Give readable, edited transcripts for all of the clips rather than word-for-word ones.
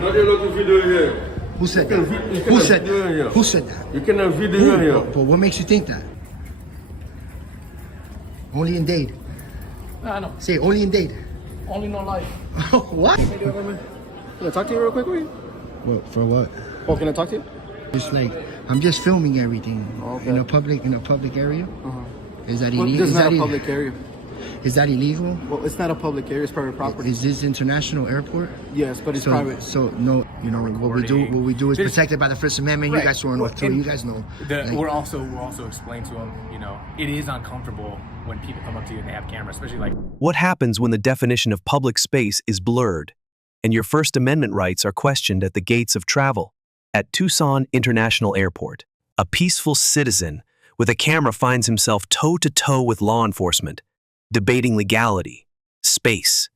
not allowed to video here. Who said You that? can Who video said here. Who said that? You cannot video Who? here. But what makes you think that? Only in date. I know. Say only in date. Only no life. What? Can I talk to you real quick, will you? What for what? Oh, can I talk to you? Just like I'm just filming everything Okay. in a public area. Is that Well, illegal? this is not a public area. Is that illegal? Well, it's not a public area. It's private property. Is this international airport? Yes, but it's private. So no, you know what we do is There's- protected by the First Amendment. Right. You guys sworn oath to it. And You guys know. Like, we're also explaining to them, it is uncomfortable when people come up to you and they have cameras, especially like. What happens when the definition of public space is blurred and your First Amendment rights are questioned at the gates of travel? At Tucson International Airport, a peaceful citizen with a camera finds himself toe-to-toe with law enforcement, debating legality, space,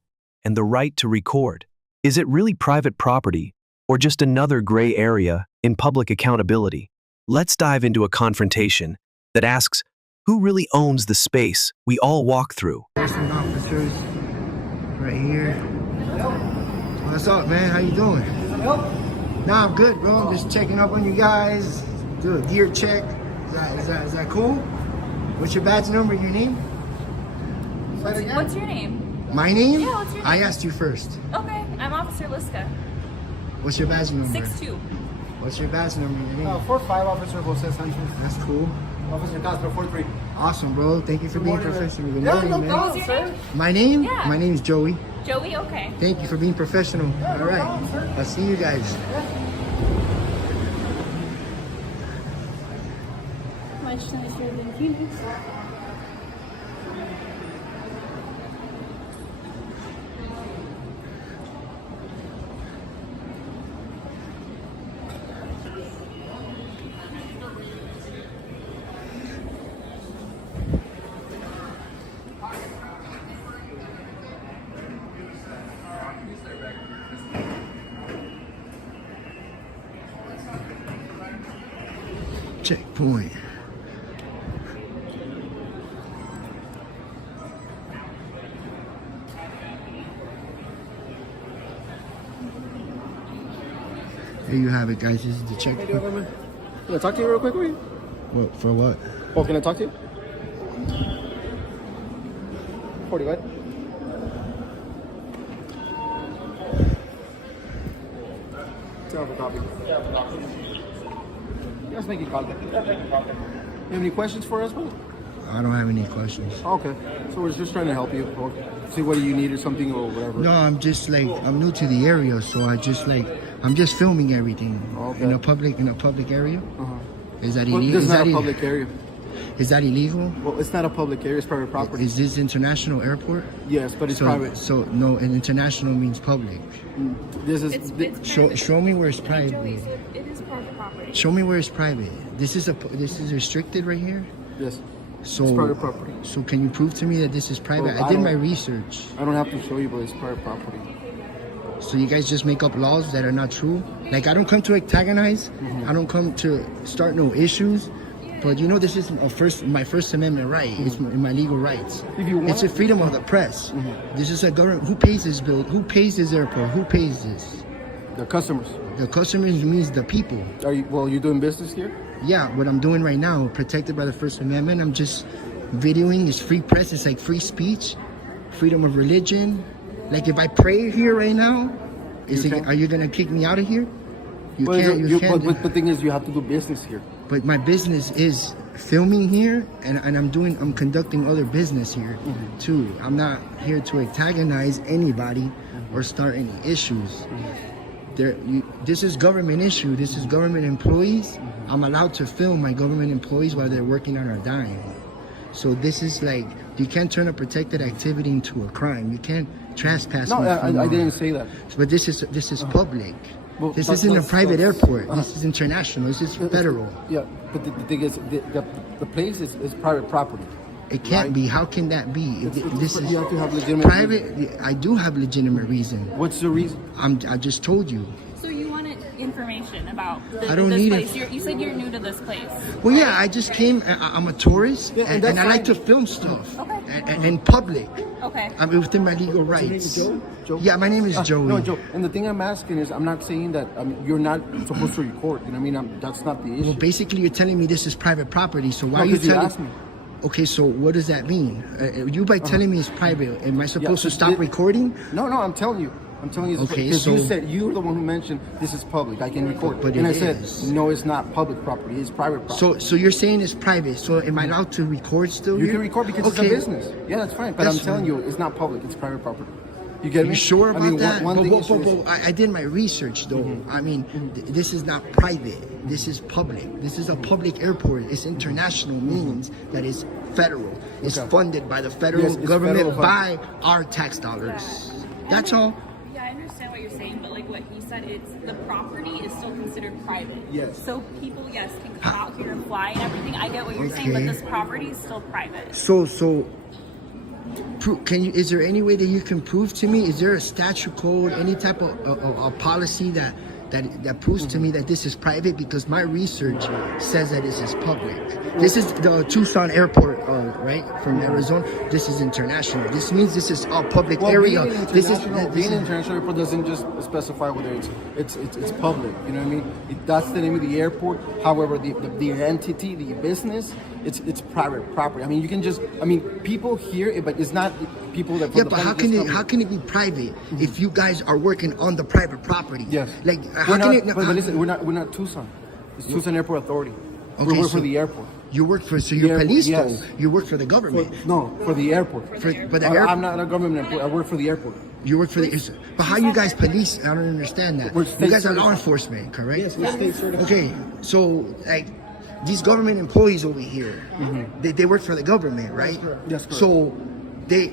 and the right to record. Is it really private property or just another gray area in public accountability? Let's dive into a confrontation that asks, who really owns the space we all walk through? There's some officers right here. What's up, man? How you doing? Nah, I'm good, bro. I'm just checking up on you guys. Do a gear check. Is that cool? What's your badge number? Your name? What's your name? My name? Yeah, what's your name? I asked you first. Okay, I'm Officer Liska. What's your badge number? 6'2". What's your badge number? Your name? 4-5, Officer Jose Sanchez. That's cool. Officer Castro, 4-3. Awesome, bro. Thank you for being professional. Good Yeah, morning, no man. problem, What's your sir. name? My name? Yeah. My name's Joey. Joey, okay. Thank you for being professional. All right. I'll see you guys. Much nicer than Phoenix. Checkpoint. There you have it, guys. This is the checkpoint. Can I talk to you real quick, will you? What for what? Oh, can I talk to you? 40, right? Turn off a copy. Let's make it copy. You have any questions for us, bro? I don't have any questions. Okay. So we're just trying to help you. See what you need or something or whatever. No, I'm just like I'm new to the area, so I'm just filming everything Okay. in a public area. Is that Well, illegal? this is not a public area. Is that illegal? Well, it's not a public area. It's private property. Is this international airport? Yes, but it's private. So no, and international means public. This is It's Show me where it's private. Joey, so it is private property. Show me where it's private. This is restricted right here. yes. So It's private property. So can you prove to me that this is private? Well, I I did don't- my research. I don't have to show you, but it's private property. So you guys just make up laws that are not true? Like I don't come to antagonize. I don't come to start no issues. But you know this is my First Amendment right. It's my legal rights. If you want- It's a freedom of the press. This is a government. Who pays this bill? Who pays this airport? Who pays this? The customers. The customers means the people. You doing business here? Yeah, what I'm doing right now, protected by the First Amendment. I'm just videoing. It's free press. It's like free speech, freedom of religion. Like if I pray here right now, are you gonna kick me out of here? You can't. But the thing is, you have to do business here. But my business is filming here, and I'm conducting other business here too. I'm not here to antagonize anybody or start any issues. This is government issue. This is government employees. I'm allowed to film my government employees while they're working on our dime. So this is like, you can't turn a protected activity into a crime. You can't trespass. No, me I didn't say that. But this is public. Well, this that's- isn't a that's- private that's- airport. This is international. This is federal. Yeah, but the thing is, the place is private property. It can't Right. be. How can that be? This is you have to have legitimate private. I do have legitimate reason. What's the reason? I just told you. So you want it information about I don't this need place? it. You said you're new to this place. Well, yeah, I just came. I'm a tourist, Yeah, and and that's I like to fine. film stuff Okay. and in public. Okay. I'm within my legal rights. Joe? Yeah, my name is Joey. No, Joe. And the thing I'm asking is, I'm not saying that you're not supposed to record. You know what I mean? That's not the issue. Well, basically, you're telling me this is private property. So why No, are you 'cause you telling? asked me. Okay, so what does that mean? You by telling me it's private, am I supposed to so stop it- recording? No, I'm telling you. I'm telling you this Okay, because so- you said you're the one who mentioned this is public. I can record. But and it I said, is. no, it's not public property. It's private property. So you're saying it's private. So am I allowed to record still? You here? can record because Okay. it's a business. Yeah, that's fine. But That's I'm telling fine. you, it's not public. It's private property. You get me? You sure about I mean, that? One but, thing but, is- but, I did my research though. I mean, this is not private. This is public. This is a public airport. It's international, means that it's federal. It's Okay. funded by the federal Yes, it's government federal by our tax dollars. That's all. Yeah, I understand what you're saying, but like what he said, it's the property is still considered private. Yes. So people, yes, can come out here and fly and everything. I get what you're saying, but Okay. this property is still private. So can you? Is there any way that you can prove to me? Is there a statute code, any type of a policy that proves to me that this is private? Because my research says that this is public. This is the Tucson airport, right, from Arizona. This is international. This means this is a public Well, area. being This is being international airport doesn't just specify whether it's public. You know what I mean? That's the name of the airport. However, the entity, the business, it's private property. I mean, you can just. I mean, people hear it, but it's not people that. From Yeah, the but how public can just it how can it be private if you guys are working on the private property? Yes. Like We're how not, can it? but listen, we're not Tucson. It's Tucson Airport Authority. Okay, we work so- for the airport. You work for you're airport, police yes. though. You work for the government. No, for the airport. But the air, I'm not a government employee. I work for the airport. you work for the. But how you guys police? I don't understand that. We're You state guys are law certified. enforcement, correct? Yes, we're state certified. Okay, so like these government employees over here, they work for the government, right? Yes, correct. So they,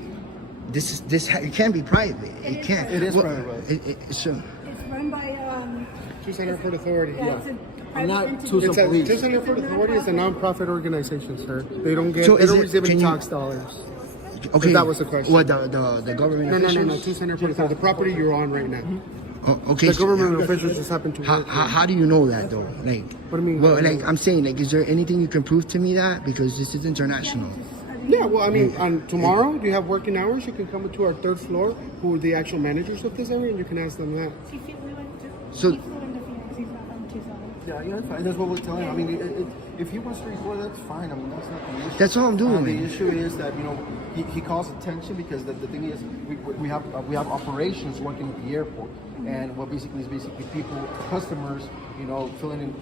it can't be private. It can't. It is Well, private. So It's run by, Tucson Airport Authority. yeah, it's a I'm private not entity. Tucson It's a, Police. Tucson Airport Authority is a non-profit organization, sir. They don't get. So they is don't it- receive any can you- tax dollars. okay, that was the question. What the government? No, officials? Tucson Airport Authority. The property you're on right now. Oh, okay. The so- government officials just happen to work. How do you know that though? Like, What do you mean? Well, like I'm saying, like, is there anything you can prove to me that because this is international? Yeah, well, I mean, on tomorrow, do you have working hours? You can come to our third floor, who are the actual managers of this area, and you can ask them that. He flew into, So- he flew into Phoenix, he's not from Tucson. Yeah, that's fine. That's what we're telling him. I mean, if he wants to record, that's fine. I mean, that's not the issue. That's all I'm doing. The issue is that he calls attention because the thing is we have operations working at the airport, and what basically people, customers, feeling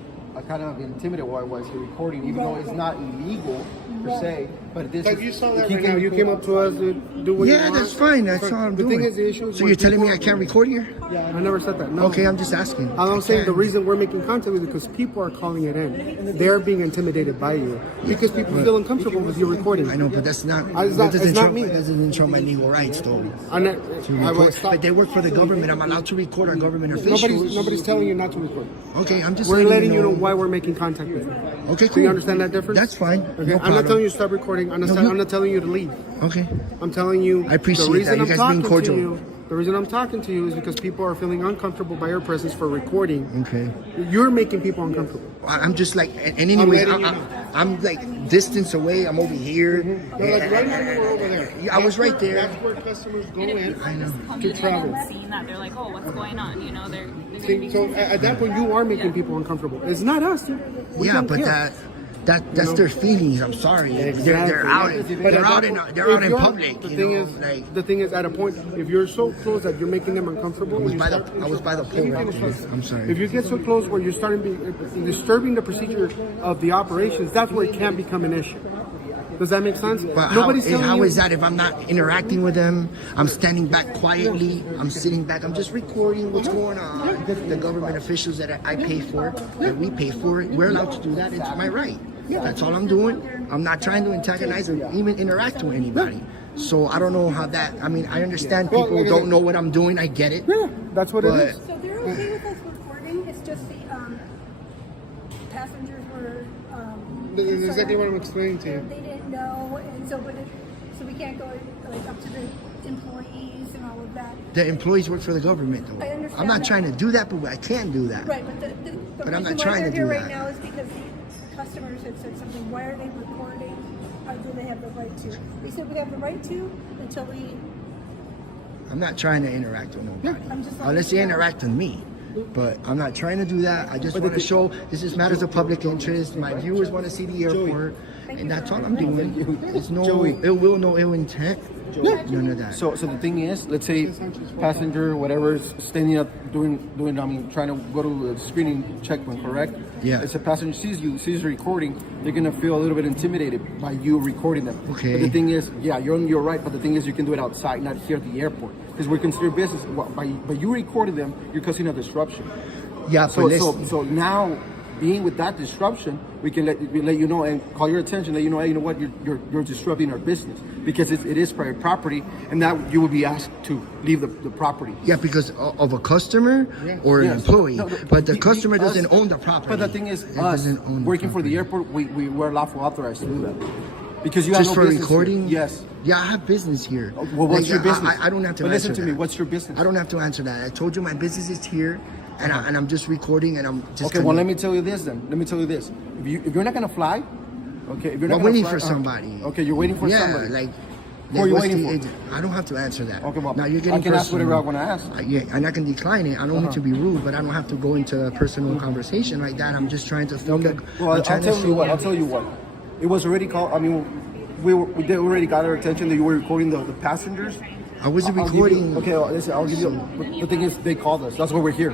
kind of intimidated why was he recording, even though it's not illegal per se. But this But is, you saw that he right can now. You record- came up to us to do what you Yeah, want. that's fine. That's all I'm the doing. thing is, the issue is So when you're telling me people- I can't record here? I never said that. No. Okay, I'm just asking. All I I'm saying, the can't. reason we're making contact is because people are calling it in. They're being intimidated by you because people feel uncomfortable with you recording. I know, but that's not. It's that not- doesn't it's not show, me. That doesn't show my legal rights, though. I'm not, To I record. will stop. But they work for the government. I'm allowed to record our government officials. Nobody's telling you not to record. Okay, I'm just. We're letting you know why we're making contact with you. Okay, cool. Do you understand that difference? That's fine. Okay, No I'm not telling you problem. to stop recording. I'm No, not telling you to leave. Okay. I'm telling you. I appreciate the reason that. You I'm guys talking being cordial. To you, the reason I'm talking to you is because people are feeling uncomfortable by your presence for recording. Okay. You're making people uncomfortable. I'm just like, and anyway, letting you know. I'm like distance away. I'm over here. No, like right now you were over there. Yeah, I was right there. That's where customers go in I know. Coming to in travel. and seeing that, they're like, oh, what's going on? They're gonna See, be so at that point, you are making people uncomfortable. It's not us. We Yeah, don't but care. that's their feelings. I'm sorry. They're out. But They're at out that in point, they're out if in you're- public. The You thing know, is, like the thing is, at a point, if you're so close that you're making them uncomfortable, I was you by start- the pole right there. I'm sorry. If you get so close where you're starting disturbing the procedure of the operations, that's where it can become an issue. Does that make sense? But Nobody's telling how you. is that if I'm not interacting with them? I'm standing back quietly. I'm sitting back. I'm just recording what's going on. The government officials that I pay for, that we pay for, we're allowed to do that. It's my right. That's all I'm doing. I'm not trying to antagonize or even interact with anybody. So I don't know how that. I mean, I understand Well, people like I don't said- know what I'm doing. I get it. Yeah, that's what But- it is. So they're okay with us recording, it's just the, passengers were, That's exactly concerned. what I'm explaining to you. They didn't know, and so, so we can't go, like, up to the employees and all of that. The employees work for the government, though. I understand I'm not that. trying to do that, but I can do that. Right, but the But I'm reason not trying why to they're do here that. right now is because the customers had said something. Why are they recording? Or do they have the right to? They said we have the right to until we. I'm not trying to interact with nobody. I'm just letting Unless you they know. interact with me. But I'm not trying to do that. I just But want to the- show this is matters of public interest. My viewers want to see the airport, and that's all I'm doing. It's no Joey. ill will, no ill intent. None of that. So the thing is, let's say passenger, whatever, is standing up doing. I mean, trying to go to a screening checkpoint, correct? Yeah. If a passenger sees you recording, they're gonna feel a little bit intimidated by you recording them. Okay. But the thing is, yeah, you're right. But the thing is, you can do it outside, not here at the airport, because we're considered business. By you recording them, you're causing a disruption. Yeah, So but listen. so now, being with that disruption, we can let you know and call your attention. Let you know, hey, you know what, you're disrupting our business because it is private property, and that you will be asked to leave the property. Yeah, because of a customer or an Yes. employee. No, but the we- customer us- doesn't own the property. But the thing is, It us doesn't own working for the property. airport, we're lawful authorized to do that because you have Just no for business recording? here. Yes. Yeah, I have business here. Well, what's Like, your business? I don't have to But answer listen to me. that. What's your business? I don't have to answer that. I told you my business is here, and I'm just recording, and I'm just. Okay. Well, let me tell you this then. Let me tell you this. If you're not gonna fly, okay. If you're not I'm gonna waiting fly, for somebody. Okay, you're waiting for yeah, somebody. like. Who are you what's waiting the for? agent? I don't have to answer that. Okay, well, now you're getting I can ask whatever I personal. want to ask. Yeah, and I can decline it. I don't need to be rude, but I don't have to go into a personal conversation like that. I'm just trying to film Okay. the. Well, I'm I'll trying to tell you show what. I'll tell you what. It was already called. I mean, we did already got our attention that you were recording the passengers. I wasn't I'll give you- recording. okay, well, listen. I'll give you. But the thing is, they called us. That's why we're here.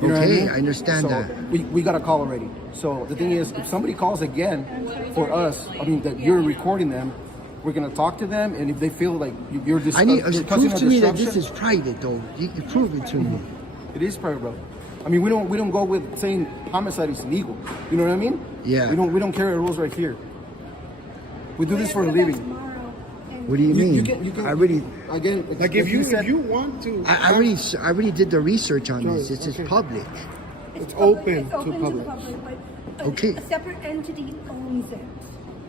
You know what I Okay, mean? I understand so that. We got a call already. So the thing is, if somebody calls again for us, I mean that you're recording them, we're gonna talk to them, and if they feel like you're just I need you're causing prove a to me that disruption, this is private, though. You prove it to me. it is private, bro. I mean, we don't go with saying homicide is illegal. You know what I mean? Yeah. We don't carry rules right here. We do this for a living. What do you mean? You can I already, again Like if you said, want to, I already did the research on this. It's just okay. public. It's open It's open to public. but Okay. a separate entity owns it,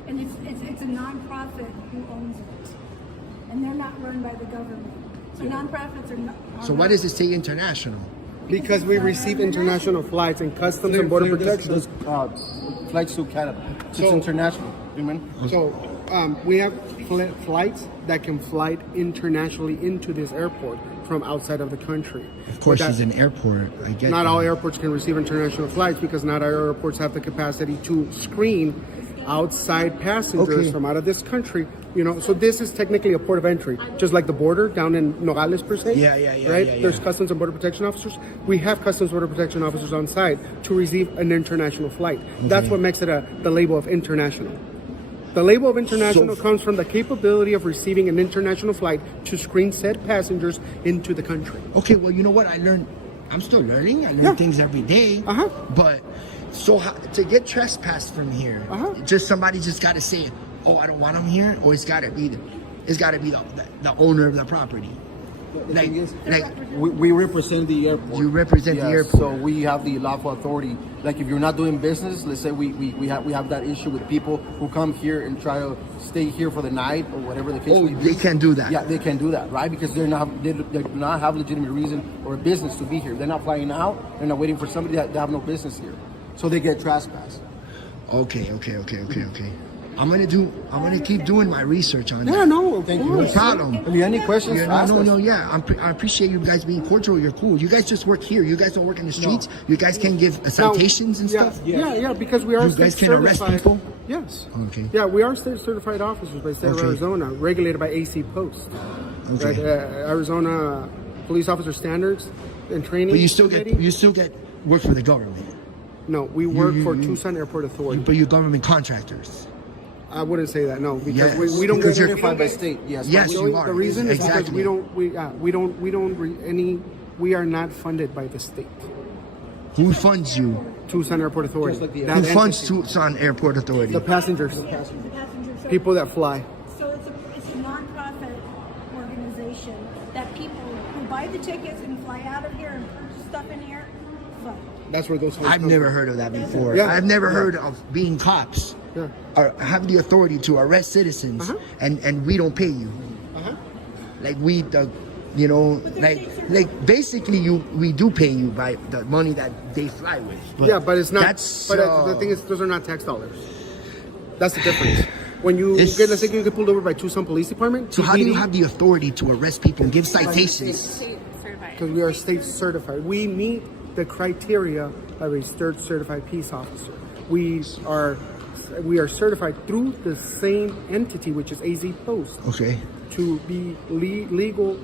and it's a nonprofit who owns it, and they're not run by the government. So nonprofits are not. So why does it say international? Because we receive international flights and customs and border protection. This, flights to Canada. So it's So- international. You mean? So we have flights that can fly internationally into this airport from outside of the country. Of course, But it's that- an airport. I get Not that. all airports can receive international flights because not all airports have the capacity to screen outside passengers Okay. from out of this country. You know, so this is technically a port of entry, just like the border down in Nogales per se. Yeah, Right? yeah. There's customs and border protection officers. We have customs border protection officers on site to receive an international flight. That's what makes it the label of international. The label of international So- comes from the capability of receiving an international flight to screen said passengers into the country. Okay, well, you know what? I'm still learning. I learn Yeah. things every day. Uh-huh. But so to get trespassed from here, Uh-huh. somebody just got to say, "Oh, I don't want him here," or it's got to be the owner of the property. Like, thing is- like We represent the airport. You represent the Yes, airport. So we have the lawful authority. Like if you're not doing business, let's say we have that issue with people who come here and try to stay here for the night or whatever the case oh, may be. they can't do that. Yeah, they can do that, right? Because they do not have legitimate reason or a business to be here. They're not flying out. They're not waiting for somebody that they have no business here. So they get trespassed. Okay. I'm gonna keep doing my research on Yeah, that. no, of Thank you. No course. problem. If you have any questions, Yeah, ask us. I appreciate you guys being cordial. You're cool. You guys just work here. You guys don't work in the streets. You guys can give citations and Yeah, stuff. yeah, because we are You state guys can arrest certified. people? Yes. Okay. Yeah, we are state certified officers by state of Okay. Arizona, regulated by AC Post. Okay. Right, Arizona Police Officer Standards and Training. But you still Committee. get work for the government. No, we work you- for you- Tucson Airport Authority. But you're government contracers. I wouldn't say that, no, because Yes, we don't because get you're- Certified by state. Yes. Yes, The you are. The reason is because Exactly. we are not funded by the state. Who funds you? Tucson Airport Authority. Just like the- That Who funds entity. Tucson Airport Authority? The passengers, The passengers. So- people that fly. So it's a nonprofit organization that people who buy the tickets and fly out of here and purchase stuff in here fund. That's where those. I've never heard of that before. Yeah. I've never heard of being cops Yeah. or have the authority to arrest citizens, Uh-huh. and we don't pay you. Uh-huh. like like basically we do pay you by the money that they fly with. But but it's not. That's, The thing is, those are not tax dollars. That's the difference. When you It's- let's say you get pulled over by Tucson Police Department. so how do you have the authority to arrest people and give citations? State certified. Because we are state certified. We meet the criteria of a state certified peace officer. We are certified through the same entity, which is AZ Post, Okay. to be legal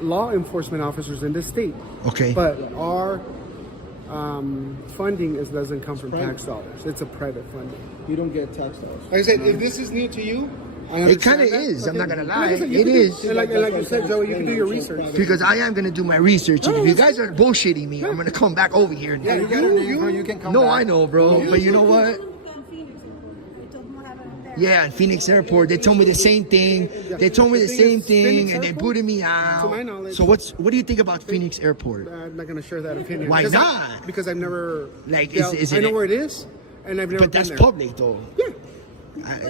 law enforcement officers in this state. Okay. But our funding doesn't come from tax dollars. It's a private funding. You don't get tax dollars. Like I said, if this is new to you, I It understand kind of that. is. I'm not gonna lie. Like I said, you It can do- is. And like you said, Joey, you can do your research. Because I am gonna do my research. And if you guys are bullshitting me, I'm gonna come back over here. And You get a name, bro. You can come no, back. I know, bro. But you know what? Phoenix, they told them we'll have it up there. Yeah, in Phoenix Airport, they told me the same thing. They told me the The thing same is, Phoenix thing, and they Airport, booted me out. to my knowledge- So what do you think about Phoenix Airport? I'm not going to share that opinion. Why Because not? Because I've never. Like, yeah, is I it know a- where it is, and I've never But that's been there. public, though. Yeah.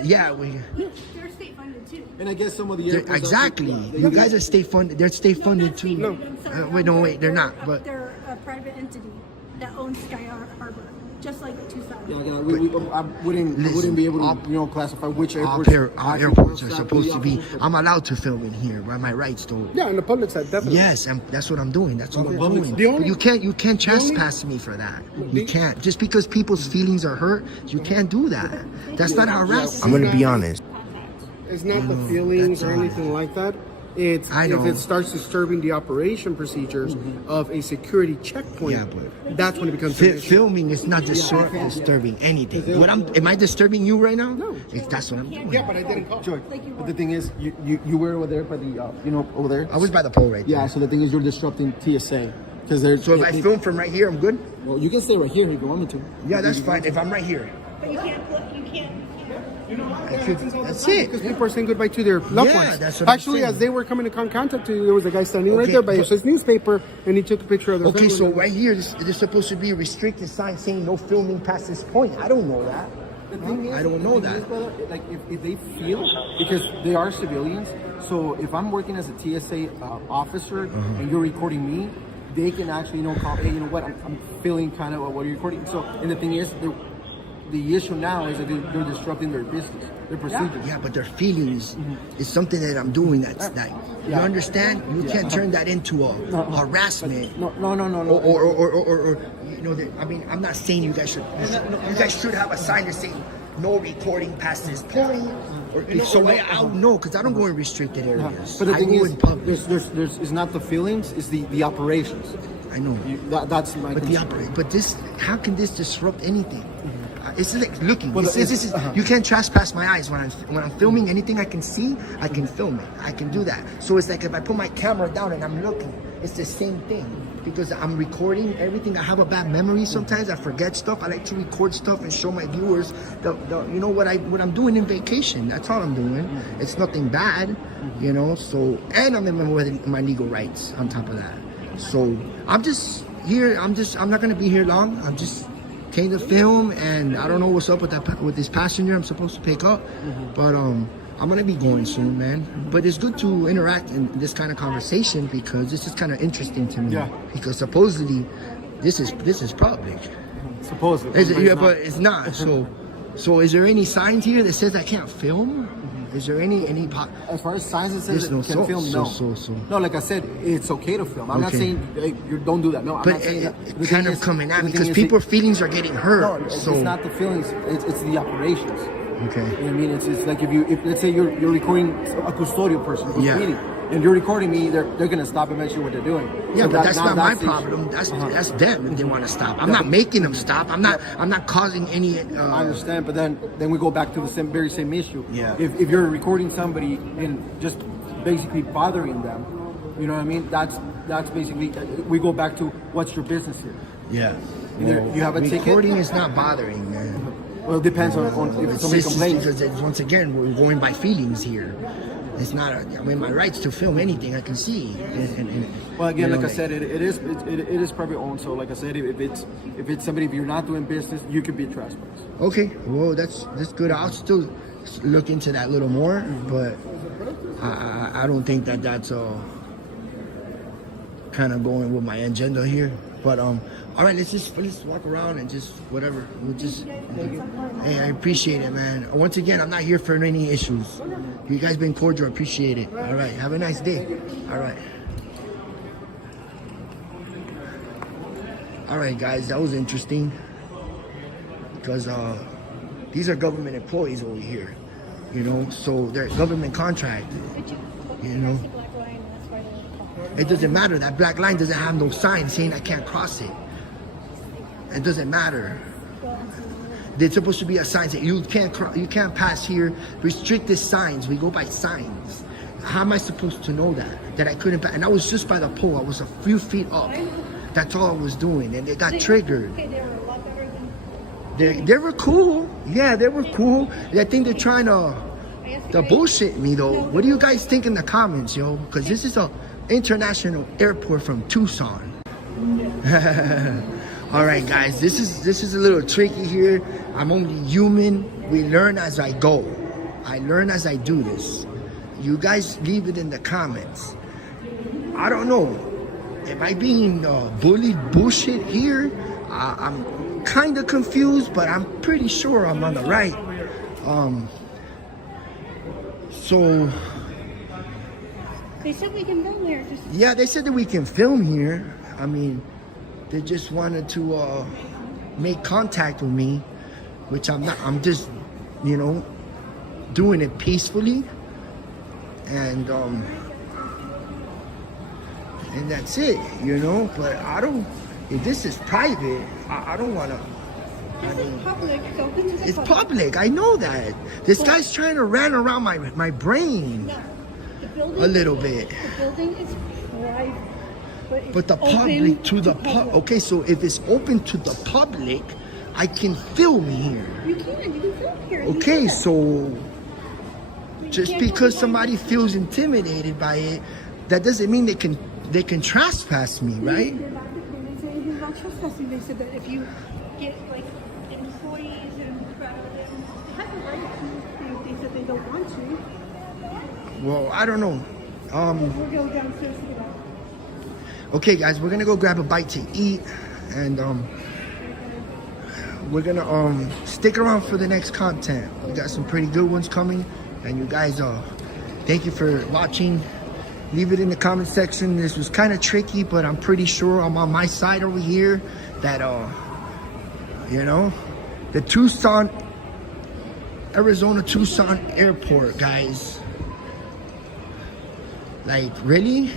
Yeah, They're state funded too. And I guess some of the airports also- exactly. You guys are state funded. They're state funded too. No. I'm sorry. Wait, they're not. But They're a private entity that owns Sky Harbor, just like Tucson. I wouldn't be able to classify which airports. our airports are supposed to be. I'm allowed to film in here by my rights, though. Yeah, on the public side, definitely. Yes, and that's what I'm doing. That's what I'm doing. The only- you can't trespass me for that. You can't. Just because people's feelings are hurt, you can't do that. That's not harassment. I'm gonna be honest. It's not the feelings or anything like that. It's I if know. it starts disturbing the operation procedures of a security checkpoint. Yeah, but that's when it becomes an issue. Filming is not disturbing anything. Am I disturbing you right now? No. That's what I'm doing. Yeah, but I didn't call. Joy, but the thing is, you were over there by the over there. I was by the pole right there. Yeah. So the thing is, you're disrupting TSA because there's. So if I film from right here, I'm good? well, you can stay right here if you want me to. Yeah, that's fine. If I'm right here. But you can't That's it. Because people are saying goodbye to their loved Yeah, ones. that's what I'm Actually, saying. as they were coming in contact to you, there was a guy standing right Okay, there by but- his newspaper, and he took a picture of their Okay, family. so right here, there's supposed to be a restricted sign saying no filming past this point. I don't know that. The thing is, I don't know the thing that. is, brother, like if they feel, because they are civilians, so if I'm working as a TSA officer and you're recording me, they can actually call, hey, you know what, I'm feeling kind of what you're recording. So, and the thing is, the issue now is that they're disrupting their business, their procedures. Yeah, but their feelings is something that I'm doing that's that. You understand? You can't turn that into a harassment. No. Or I mean, I'm not saying you guys should have a sign that's saying no recording past this point. So I don't know, because I don't go in restricted areas. But the I thing go is, in public. there's it's not the feelings, it's the operations. I know. That's my concern. How can this disrupt anything? It's like looking. Well, You can't trespass my eyes when I'm filming. Anything I can see, I can film it. I can do that. So it's like if I put my camera down and I'm looking, it's the same thing because I'm recording everything. I have a bad memory sometimes. I forget stuff. I like to record stuff and show my viewers what I'm doing in vacation. That's all I'm doing. It's nothing bad, So and I'm in my legal rights on top of that. So I'm just here. I'm not gonna be here long. I'm just came to film, and I don't know what's up with this passenger I'm supposed to pick up, but I'm gonna be going soon, man. But it's good to interact in this kind of conversation because this is kind of interesting to me. Yeah. Because supposedly this is public. Supposedly. But it's not. So is there any signs here that says I can't film? Is there any As far as signs that says There's no that you can film, no. so. No, like I said, it's okay to film. I'm not Okay. saying hey, you don't do that. No, I'm But not saying that. it's The kind thing of is- coming at the me thing because is people's feelings are getting hurt. No, so it's not the feelings. It's the operations. okay. You know what I mean? It's like if let's say you're recording a custodial person who's Yeah. meeting, and you're recording me, they're gonna stop and mention what they're doing. Yeah, So but that's not my the issue. problem. That's them if they want to stop. I'm not making them stop. I'm not causing any. I understand, but then we go back to the very same issue. Yeah. If you're recording somebody and just basically bothering them, you know what I mean? That's basically we go back to what's your business here. Yeah. Either you have a ticket. Recording is not bothering, man. Well, it depends on if It's somebody just complains. because once again we're going by feelings here. It's not. I'm in my rights to film anything I can see. And Well, again, you know, like I said, it is private owned. So, like I said, if it's somebody, if you're not doing business, you could be trespassed. Okay, well that's good. I'll still look into that a little more, but I don't think that that's kind of going with my agenda here. But all right, let's walk around and just whatever. We'll just. Hey, I appreciate it, man. Once again, I'm not here for any issues. You guys been cordial. Appreciate it. All right, have a nice day. All right. All right, guys, that was interesting because these are government employees over here, you know, so they're government contract, you know. It doesn't matter. That black line doesn't have no sign saying I can't cross it. It doesn't matter. There's supposed to be a sign saying you can't pass here. Restricted signs. We go by signs. How am I supposed to know that I couldn't pass? And I was just by the pole. I was a few feet up. That's all I was doing, and they got triggered. Okay, they were a lot better than. They were cool. Yeah, they were cool. I think they're trying to bullshit me though. What do you guys think in the comments, yo? Because this is a international airport from Tucson. All right, guys, this is a little tricky here. I'm only human. We learn as I go. I learn as I do this. You guys leave it in the comments. I don't know. Am I being bullied bullshit here? I'm kind of confused, but I'm pretty sure I'm on the right. So They said we can film there. yeah, they said that we can film here. I mean, they just wanted to make contact with me, which I'm not. I'm just, you know, doing it peacefully, and that's it, you know. But I don't. If this is private, I don't want to. This is public. It's open to the It's public. public. I know that. This guy's trying to ran around my brain No, the building. a little bit. The building is private. But the it's public open to the public. Okay, so if it's open to the public, I can film here. You can film here. You Okay, can. so just can't because go somebody feels intimidated by it, that doesn't mean they can trespass me, right? They're not, they didn't say anything about trespassing. They said that if you get like employees and crowd them, they have the right to. They said they don't want to. Well, I don't know. We'll go downstairs to get out. Okay, guys, we're gonna go grab a bite to eat, and we're gonna stick around for the next content. We got some pretty good ones coming, and you guys, thank you for watching. Leave it in the comment section. This was kind of tricky, but I'm pretty sure I'm on my side over here. That you know, the Arizona Tucson Airport, guys. Like, really?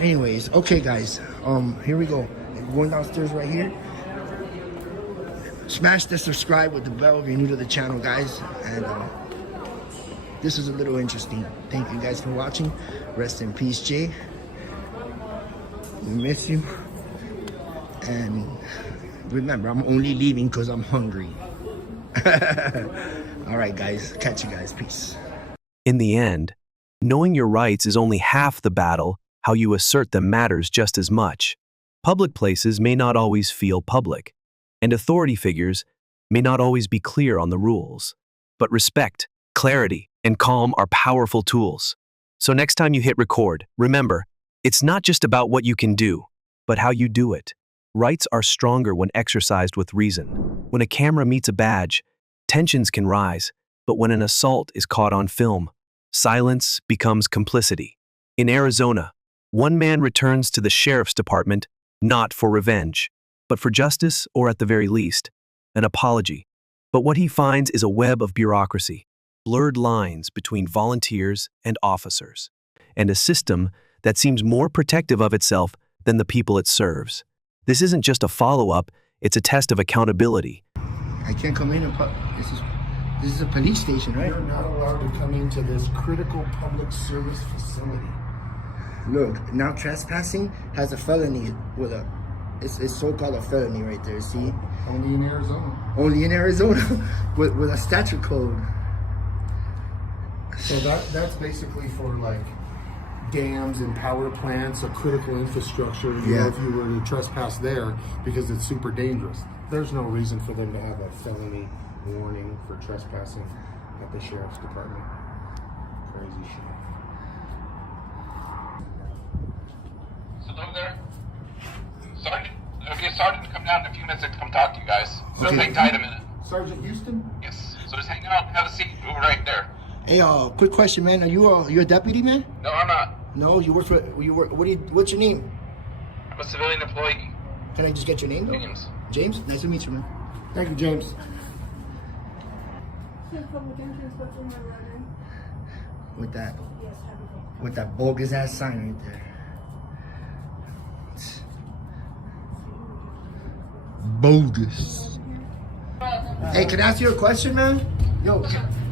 Anyways, okay, guys. Here we go. We're going downstairs right here. Smash the subscribe with the bell if you're new to the channel, guys. And this is a little interesting. Thank you guys for watching. Rest in peace, Jay. We miss you. And remember, I'm only leaving because I'm hungry. All right, guys. Catch you guys. Peace. In the end, knowing your rights is only half the battle. How you assert them matters just as much. Public places may not always feel public, and authority figures may not always be clear on the rules. But respect, clarity, and calm are powerful tools. So next time you hit record, remember, it's not just about what you can do, but how you do it. Rights are stronger when exercised with reason. When a camera meets a badge, tensions can rise, but when an assault is caught on film, silence becomes complicity. In Arizona, one man returns to the sheriff's department not for revenge, but for justice, or at the very least, an apology. But what he finds is a web of bureaucracy, blurred lines between volunteers and officers, and a system that seems more protective of itself than the people it serves. This isn't just a follow-up, it's a test of accountability. I can't come in. This is a police station, right? You're not allowed to come into this critical public service facility. Look, now trespassing has a felony with it's so-called a felony right there, see? Only in Arizona. Only in Arizona with a statute code. So that's basically for like dams and power plants, a critical infrastructure. You know, if you were to trespass there because it's super dangerous. There's no reason for them to have a felony warning for trespassing at the sheriff's department. crazy. Hello there. Sergeant, okay, Sergeant, come down in a few minutes to come talk to you guys. So Okay. hang tight a minute. Sergeant Houston? Yes. So just hang out, have a seat, over right there. Hey, quick question, man. Are you a deputy, man? No, I'm not. No, you work for what's your name? I'm a civilian employee. Can I just get your name? though? James. James, nice to meet you, man. Thank you, James. Says public entrance, but in my letter. Yes, have With that bogus ass sign right there. Bogus. Hey, can I ask you a question, man? Yo,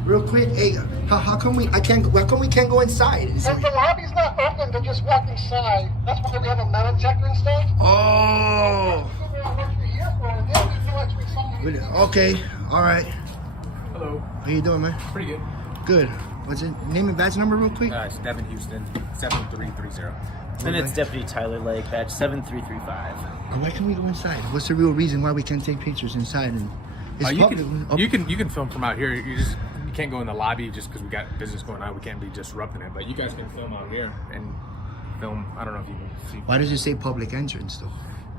real quick. Hey, how come we can't go inside? Is If it- the lobby's not open, then just walk inside. That's why we have a metal detector and stuff. Oh. Figure out what you're here for, and then we know what we're signing. Really? Okay. All right. Hello. How you doing, man? Pretty good. Good. What's it? Name and badge number, real quick. It's Devin Houston, 7330. Then it's Deputy Tyler Lake, badge 7335. Why can't we go inside? What's the real reason why we can't take pictures inside? And it's You can film from out here. You can't go in the lobby just because we got business going on. We can't be disrupting it. But you guys can film out here and film. I don't know if you can see. Why does it say public entrance though?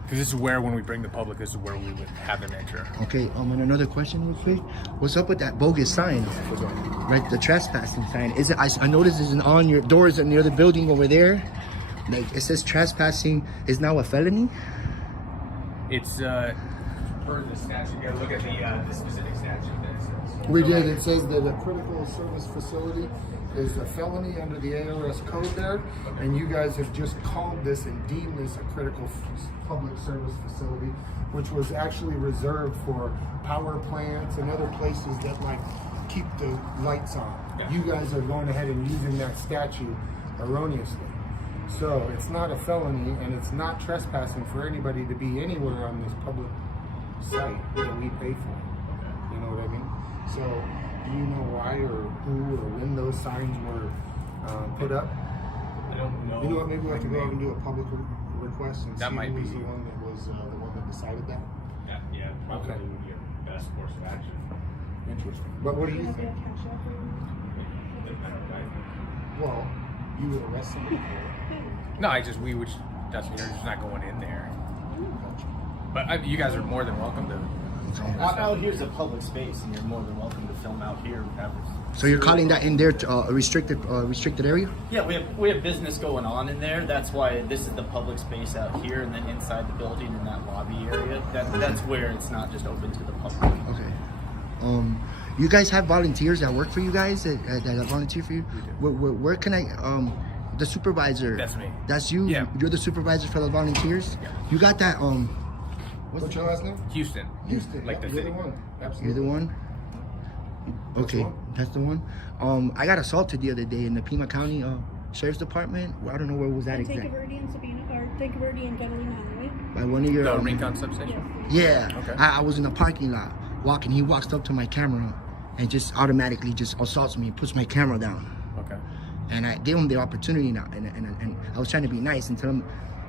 Because this is where, when we bring the public, this is where we would have them enter. Okay. And another question, real quick. What's up with that bogus sign? Right, the trespassing sign. Is it? I noticed it's on your doors in the other building over there. Like it says trespassing is now a felony. It's per the statute. You gotta look at the specific statute that it says. We did. It says that a critical service facility is a felony under the ARS code there, and you guys have just called this and deemed this a critical public service facility, which was actually reserved for power plants and other places that like keep the lights on. Yeah. You guys are going ahead and using that statute erroneously. So it's not a felony, and it's not trespassing for anybody to be anywhere on this public site that we pay for. You know what I mean? So, do you know why or who or when those signs were put up? I don't know. You know what? Maybe I could go out and do a public request and That see might who was be- the one that was the one that decided that. Yeah, probably Okay. would be your best course of action. Interesting. But what do you think? Well, you would arrest somebody for it. No, we would. That's you're just not going in there. But you guys are more than welcome to. Out here's a public space, and you're more than welcome to film out here. So you're calling that in there a restricted area? Yeah, we have business going on in there. That's why this is the public space out here, and then inside the building in that lobby area. That's where it's not just open to the public. Okay. You guys have volunteers that work for you guys that volunteer for you? Where can I? The supervisor. That's me. That's you. Yeah. You're the supervisor for the volunteers. Yeah. You got that. What's your last name? Houston. Houston. Like the You're city. the one. Absolutely. You're the one. Okay, that's the one. I got assaulted the other day in the Pima County Sheriff's Department. Well, I don't know where was that Take a exactly. Verde and Sabina, or Take a Verde and Catalina, right? By one of your. The Rincon substation. Yeah. Okay. I was in the parking lot walking. He walks up to my camera and just automatically just assaults me, puts my camera down. Okay. And I gave him the opportunity now, and I was trying to be nice and tell him.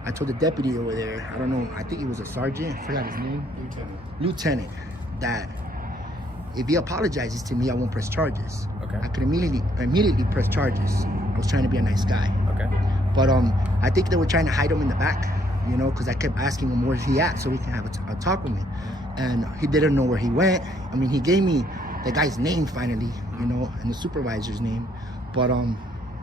I told the deputy over there, I don't know, I think he was a sergeant, I forgot his name. Lieutenant, that if he apologizes to me, I won't press charges. Okay. I could immediately press charges. I was trying to be a nice guy. Okay. But I think they were trying to hide him in the back, you know, because I kept asking him where's he at so he can have a talk with me. And he didn't know where he went. I mean, he gave me the guy's name finally, you know, and the supervisor's name. But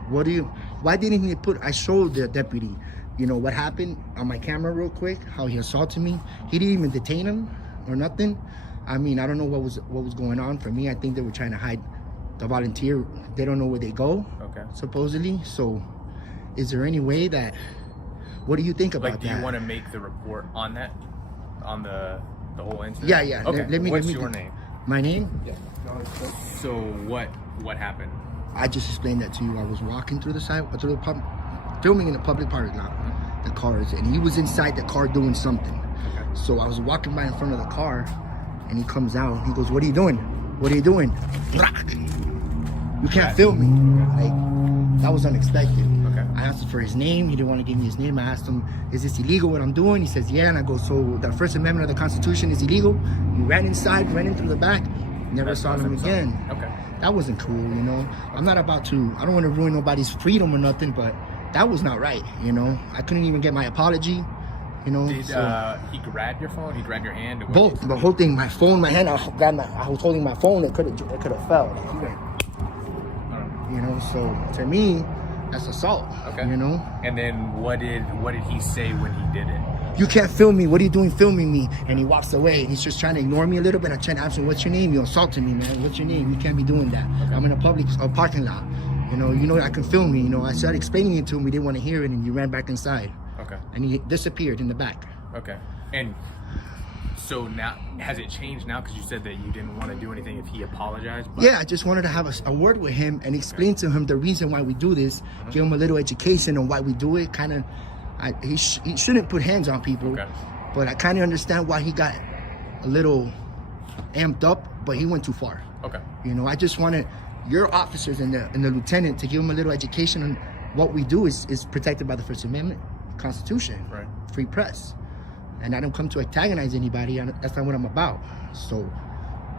why didn't he I showed the deputy, you know, what happened on my camera real quick, how he assaulted me. He didn't even detain him or nothing. I mean, I don't know what was going on. For me, I think they were trying to hide the volunteer. They don't know where they go, Okay. supposedly. So is there any way that, what do you think about Like, do that? you want to make the report on that, on the whole incident? Yeah. Okay. What's let me your name? My name? Yeah. No, So what happened? I just explained that to you. I was walking through the filming in the public parking lot, the cars, and he was inside the car doing something. So I was walking by in front of the car, and he comes out. And he goes, "What are you doing? What are you doing?" You can't film me. Like, that was unexpected. Okay. I asked him for his name. He didn't want to give me his name. I asked him, "Is this illegal what I'm doing?" He says, "Yeah." And I go, "So the First Amendment of the Constitution is illegal?" He ran inside, ran in through the back, Never That's saw not them something- again. Okay. That wasn't cool, you know. I'm not about to. I don't want to ruin nobody's freedom or nothing, but that was not right, you know. I couldn't even get my apology, you know. Did so- he grab your phone? He grabbed your hand? Or what? both, the whole thing, my phone, my hand. I was holding my phone. It could have fell. You know, so to me, that's assault. Okay. You know. And then what did he say when he did it? You can't film me. What are you doing filming me? And he walks away. And he's just trying to ignore me a little bit. I'm trying to ask him, what's your name? You assaulted me, man. What's your name? You can't be doing that. Okay. I'm in a public parking lot. You know I can film me. You know, I started explaining it to him. He didn't want to hear it, and he ran back inside. Okay. And he disappeared in the back. Okay. And so now, has it changed now? Because you said that you didn't want to do anything if he apologized. But Yeah, I just wanted to have a word with him and explain to him the reason why we do this. Give him a little education on why we do it. Kind of, he shouldn't put hands on people. Okay. But I kind of understand why he got a little amped up, but he went too far. Okay. You know, I just wanted your officers and the lieutenant to give him a little education on what we do is protected by the First Amendment, Constitution, Right. free press. And I don't come to antagonize anybody. That's not what I'm about. So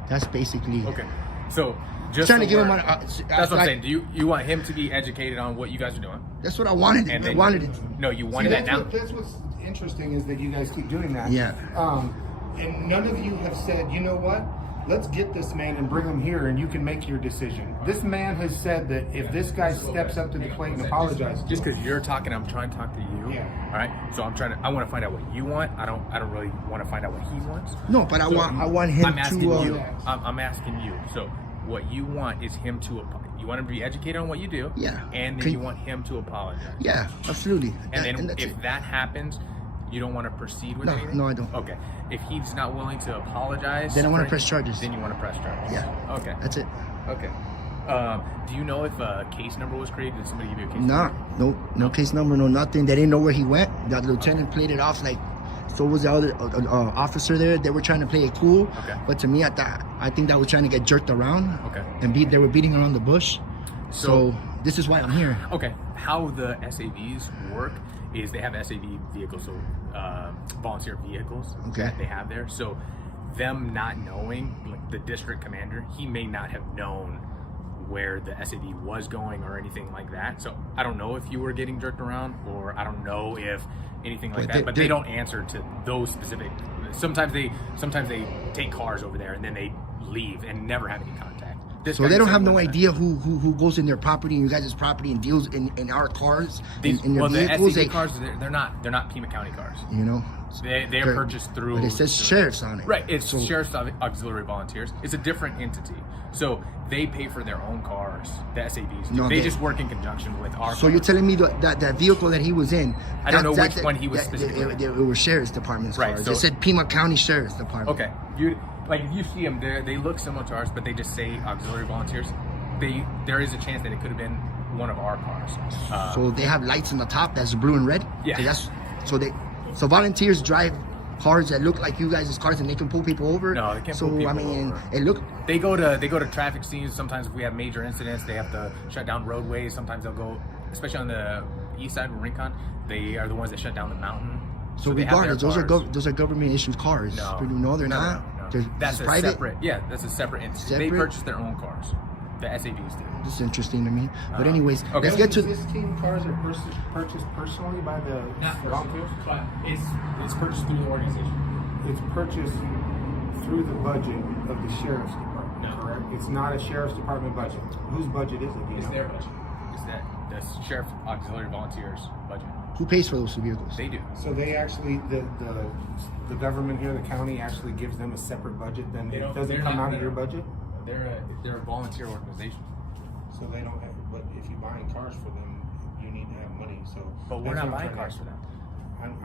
that's basically Okay. So just trying so to give him. we're- that's what I'm saying. Do you want him to be educated on what you guys are doing? That's what I wanted. And I then wanted it. No, you wanted that now. That's what's interesting is that you guys keep doing that. Yeah. And none of you have said, you know what? Let's get this man and bring him here, and you can make your decision. This man has said that if this guy steps up to the plate and apologizes, Just because you're talking, I'm trying to talk to you. Yeah. All right. So I want to find out what you want. I don't really want to find out what he wants. No, but I So want him I'm asking to. you. I'm asking you. So what you want is him to. You want him to be educated on what you do. Yeah. And then Can- you want him to apologize. Yeah, absolutely. And then that's if it. that happens, you don't want to proceed with anything? No, I don't. Okay. If he's not willing to apologize, Then I wanna for- press charges. Then you want to press charges. Yeah. Okay. That's it. Okay. Do you know if a case number was created? Did somebody give you a case Nah, number? no case number, no nothing. They didn't know where he went. The lieutenant played it off like, so was the other officer there. They were trying to play it cool. Okay. But to me, I think that was trying to get jerked around. Okay. And they were beating around the bush. So this is why I'm here. Okay. How the SAVs work is they have SAV vehicles, so volunteer vehicles Okay. that they have there. So them not knowing, like the district commander, he may not have known where the SAV was going or anything like that. So I don't know if you were getting jerked around, or I don't know if anything like But that. they- But they don't answer to those specific. Sometimes they take cars over there and then they leave and never have any contact. This So guy they don't said have no one time. idea who goes in their property and you guys' property and deals in our cars, in their Well, the vehicles. SAV cars, they're not Pima County cars. You know. They're purchased through. But it says sheriffs on it. Right, it's So- Sheriff's Auxiliary Volunteers. It's a different entity. So they pay for their own cars, the SAVs. No, they they- just work in conjunction with our So cars. you're telling me that vehicle that he was in? I don't know which one he was specifically in. It was sheriff's department's Right, cars. so- It said Pima County Sheriff's Department. Okay, if you see them, they look similar to ours, but they just say Auxiliary Volunteers. There is a chance that it could have been one of our cars. So they have lights on the top that's blue and red. Yeah. So volunteers drive cars that look like you guys' cars and they can pull people over. No, they can't so, pull people I mean, over. it look. They go to traffic scenes. Sometimes if we have major incidents, they have to shut down roadways. Sometimes they'll go, especially on the east side of Rincon, they are the ones that shut down the mountain. So they have their regardless, cars. those are government issued cars. No, they're not. No. They're That's it's a private. separate. Yeah, that's a separate entity. They Separate? purchase their own cars. The SAVs do. This is interesting to me. But anyways, okay. let's get to. These team cars are purchased personally by the volunteers. but it's purchased through the organization. It's purchased through the budget of the sheriff's department, No. correct? It's not a sheriff's department budget. Whose budget is it? do you It's know? their budget. It's the Sheriff Auxiliary Volunteers budget. Who pays for those vehicles? They do. So they actually, the government here, the county actually gives them a separate budget. Then They it don't- doesn't they're come not- out of your budget. They're a volunteer organization. So they don't have. But if you're buying cars for them, you need to have money. So. But we're that's not what I'm buying trying cars to- for them.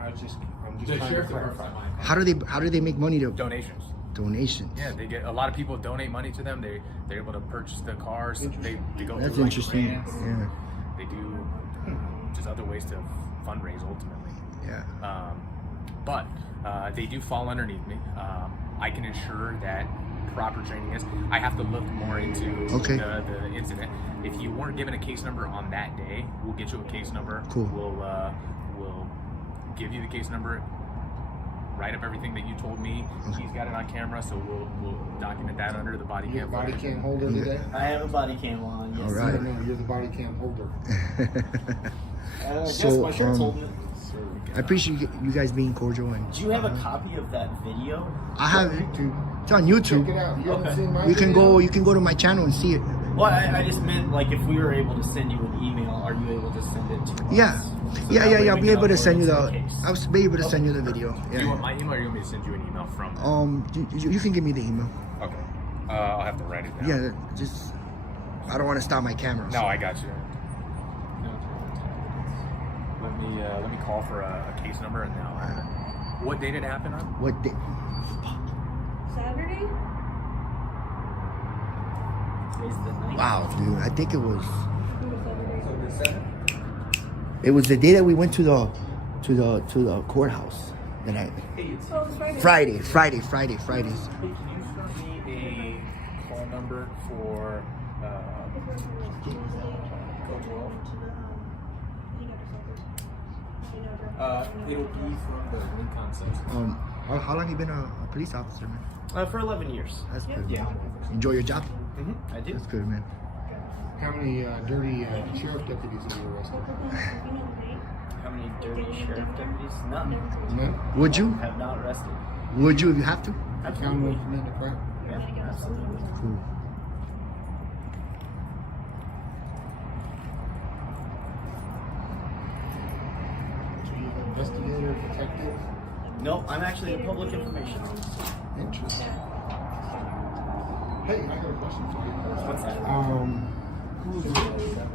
I'm just The trying to sheriff clarify. department's not buying cars. How do they make money to Donations. donations? Yeah, they get a lot of people donate money to them. They're able to purchase the cars. They go That's through interesting. grants. Yeah. They do just other ways to fundraise ultimately. Yeah. But they do fall underneath me. I can ensure that proper training is. I have to look more into Okay. the incident. If you weren't given a case number on that day, we'll get you a case number. Cool. We'll give you the case number write up everything that you told me. He's got it on camera, so we'll document that under the body You're cam. the body cam holder today? I have a body cam on. Yes. All right. No, you're the body cam holder. I guess So, my shirt's holding it. I appreciate you guys being cordial. And Do you have a copy of that video? I have it. It's on YouTube. Check it out. You haven't Okay. seen my You can video? go. You can go to my channel and see it. Well, I just meant like if we were able to send you an email, are you able to send it to us? Yeah, So yeah, that yeah, way yeah. I'll we be can able to upload send you it the. to case. I'll be able to send you the video. Do you want Yeah. my email or you want me to send you an email from? You can give me the email. Okay. I'll have to write it down. Yeah, just. I don't want to stop my camera. No, I got you. Let me call for a case number and now. What day did it happen on? What day? Saturday? Today's the 9th. Wow, dude. I think it was. It was Saturday. It was the day that we went to the courthouse. That I. Oh, it was Friday. Fridays. Hey, can you start me a call number for it'll be from the Link Concepts. How long you been a police officer, man? For 11 years. That's good. Yeah. Enjoy your job. I do. That's good, man. How many dirty sheriff deputies have you arrested? How many dirty sheriff deputies? None. None? Would you? Have not arrested. Would you if you have to? Found one committing a crime? Yeah, absolutely. Cool. Investigator, detective? No, I'm actually a public information officer. Interesting. Hey, I got a question for you. What's that? Who's it?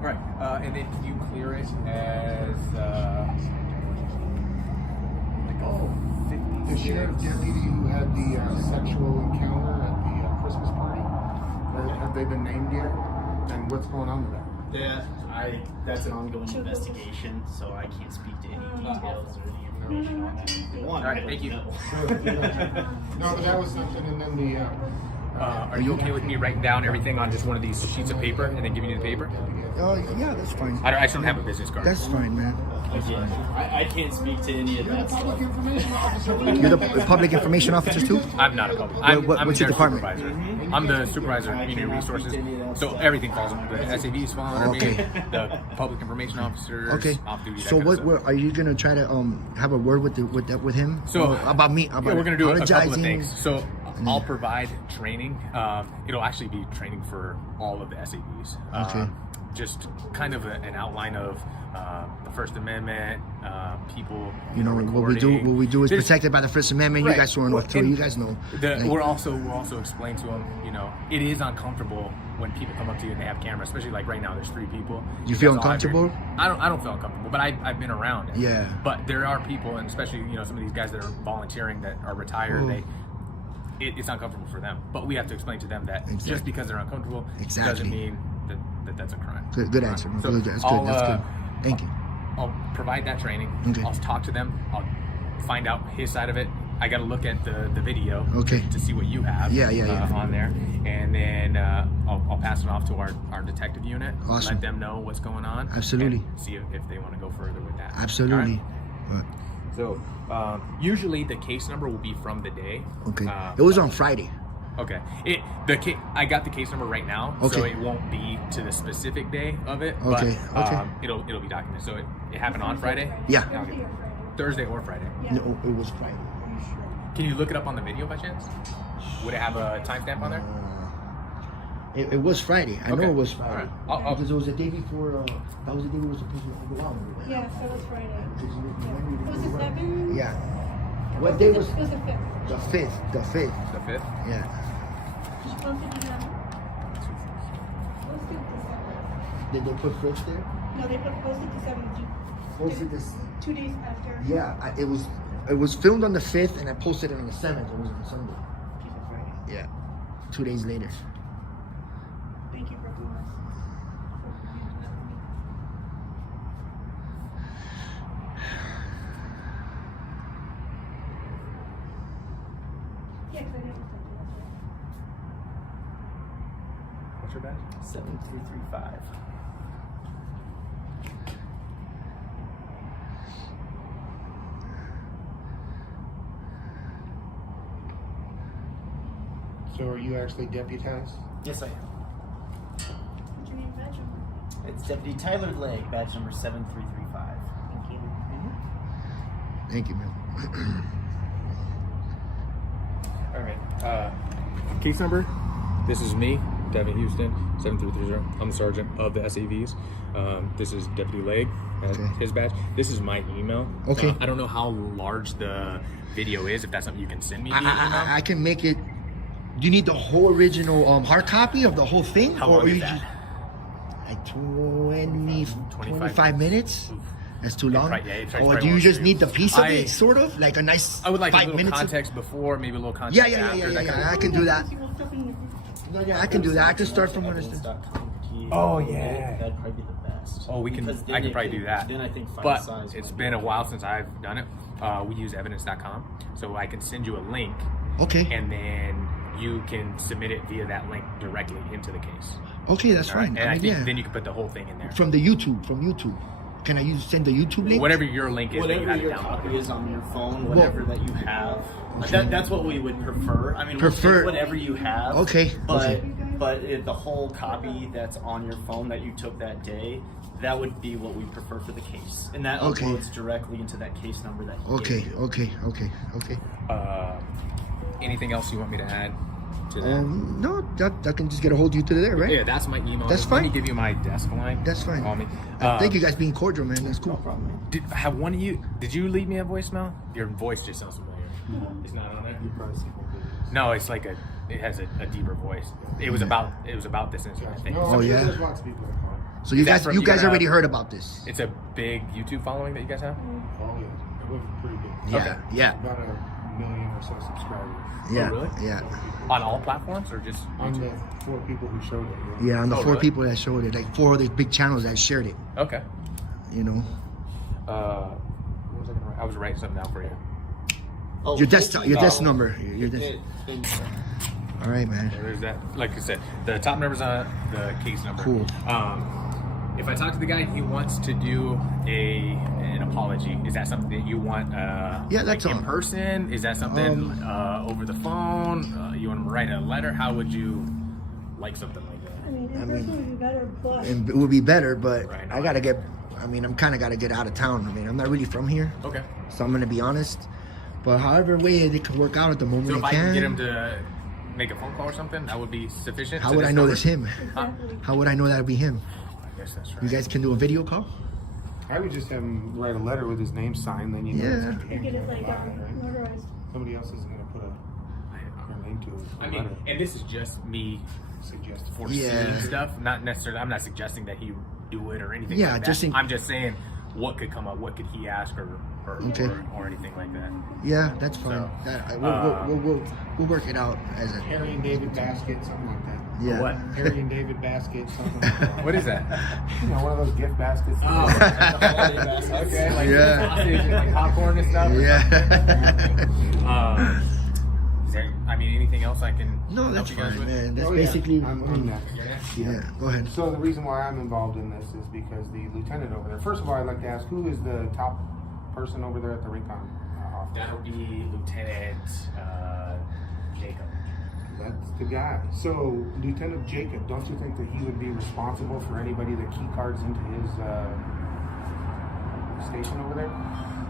Right, and then can you clear it as like a 56? The sheriff deputy who had the sexual encounter at the Christmas party? Have they been named yet? And what's going on with that? That's an ongoing investigation, so I can't speak to any details or any information on that. If you want, All right, I thank you. know. No, but that was something, and then the... Are you okay with me writing down everything on just one of these sheets of paper and then giving you the paper? Yeah, that's fine. I shouldn't have a business card. That's fine, man. Again, I can't speak to any of that Public stuff. information officer. You're the public information officer too? I'm not a public. I'm what's your their department? supervisor. I'm the supervisor of community resources. So everything falls under the SAVs fall under me. The public information officers. Okay. Off-duty. that So kind of stuff. are you gonna try to have a word with him? So about me? About yeah, we're gonna do a couple of apologizing? things. So I'll provide training. It'll actually be training for all of the SAVs. Okay. Just kind of an outline of the First Amendment, people. You know what we do. recording. What we do is There's- protected by the First Amendment. Right. You guys know And you guys know. Like, we'll also explain to them. You know, it is uncomfortable when people come up to you and they have cameras, especially like right now. There's 3 people. You feel That's all I've uncomfortable? been- I don't feel uncomfortable, but I've been around it. Yeah. But there are people, and especially some of these guys that are volunteering that are retired. Oh. It's uncomfortable for them, but we have to explain to them that Exactly. just because they're uncomfortable Exactly. doesn't mean that's a crime. Good answer. So Good. That's I'll, good. That's good. Thank you. I'll provide that training. Okay. I'll talk to them. I'll find out his side of it. I got to look at the video Okay. to see what you have Yeah. on there. And then I'll pass it off to our detective unit. Awesome. Let them know what's going on. Absolutely. And see if they want to go further with that. Absolutely. All right? So usually the case number will be from the day. Okay. It was on Friday. Okay. I got the case number right now, so Okay. it won't be to the specific day of it. Okay, But, okay. It'll be documented. So it happened on Friday. Yeah. Okay. Thursday or Friday. No, it was Friday. Can you look it up on the video by chance? Would it have a timestamp on there? It was Friday. I know Okay. it was Friday. All right. I'll- Because it was the day before. That was the day we were supposed to go out. Yeah, so it was Friday. Because you Yeah. wanted to It was go the out. 7th? Yeah. What day was It was the 5th. the 5th? The 5th. The 5th? Yeah. She posted the 7th. Posted the 7th. Did they put 5th there? No, they posted the 7th. Posted this. 2 days after. Yeah. It was filmed on the 5th, and I posted it on the 7th. It was on Sunday. Piece of Friday. Yeah. 2 days later. Thank you for doing this. Yeah, 'cause I didn't send you, that's right. What's your badge? 7335. So are you actually deputized? Yes, I am. What's your name, badge number? It's Deputy Tyler Legg, badge number 7335. Thank you. Thank you, man. All right. Case number. This is me, Devin Houston, 7330. I'm the sergeant of the SAVs. This is Deputy Legg, his badge. This is my email. Okay. I don't know how large the video is. If that's something you can send me via email. I can make it. Do you need the whole original hard copy of the whole thing? How long or is you that? just like 25 minutes? That's too long. Or do you just need the piece of it, sort of like a nice? I would like 5 a little minutes context before, maybe a little context Yeah. after. That kind of I can do that. I can do that. I can start from Oh yeah, that'd probably be the best. Oh, we can. Because then I can it probably do that. Then I think file but size it's might been be a while since I've done it. We use evidence.com, so I can send you a link. Okay. And then you can submit it via that link directly into the case. Okay, that's All right? fine. And I mean, think yeah. then you can put the whole thing in there. From YouTube. Can I send the YouTube link? Whatever your link is, that you Whatever have your it copy downloaded. is on your phone, whatever that you have. That's what we would prefer. I mean, Prefer. we'll take whatever you have. Okay, But okay. the whole copy that's on your phone that you took that day, that would be what we prefer for the case, and that Okay. uploads directly into that case number that you Okay, gave you. okay. Anything else you want me to add to that? No, that can just get a hold of you to there, right? Yeah, that's my email. That's Let fine. me give you my desk line. That's fine. Call me. Thank you guys being cordial, man. That's cool. Did you leave me a voicemail? Your voice just sounds familiar. It's not on there. No, it's like it has a deeper voice. It was about this incident. I think. Oh yeah. There's lots of people that call. So you Is that guys, from- you you guys have- already heard about this. It's a big YouTube following that you guys have. Oh yeah, it was pretty big. Yeah, yeah, About 1 million or so subscribers. yeah, really? yeah, On all platforms or just On YouTube? the 4 people who showed it. yeah. On the Oh, 4 really? people that showed it, like 4 other big channels that shared it. Okay. You know, What was I gonna write? I was writing something down for you. Oh, your desk number. Your desk. All right, man. There's that. Like I said, the top number's on the case number. Cool. If I talk to the guy, he wants to do an apology. Is that something that you want? Yeah, that's like in all. person. Is that something over the phone? You want him to write a letter? How would you like something like that? I mean, in person would be better, but It would be better, but Right, no, I gotta get. I mean, I'm kind of gotta get out of town. I mean, I'm not really from here, Okay. so I'm gonna be honest. But however way it could work out at the moment, So if it I can. can get him to make a phone call or something, that would be sufficient. How to would this I know number? that's him? exactly. How would I know that would be him? I guess that's right. You guys can do a video call. I would just have him write a letter with his name signed, then you know it's Yeah. gonna be Or get it like notarized. somebody else isn't gonna put a name to it. I mean, and this is just me suggest foreseeing Yeah. stuff. Not necessarily. I'm not suggesting that he do it or anything. Yeah, like that. just in- I'm just saying what could come up. What could he ask or Okay. or anything like that. Yeah, that's fine. So, We'll work it out as a. Harry and David basket, something like that. Yeah. What? Harry and David basket, something like that. What is that? You know, one of those gift baskets. Oh, okay, like Yeah. sausage and like popcorn and stuff. Yeah. Is there, I mean, anything else I can? No, help that's you guys fine, with? man. That's Oh, yeah. basically. I'm next. Yeah. Go ahead. So the reason why I'm involved in this is because the lieutenant over there. First of all, I'd like to ask who is the top person over there at the Recon office? That would be Lieutenant Jacob. That's the guy. So Lieutenant Jacob, don't you think that he would be responsible for anybody that key cards into his station over there?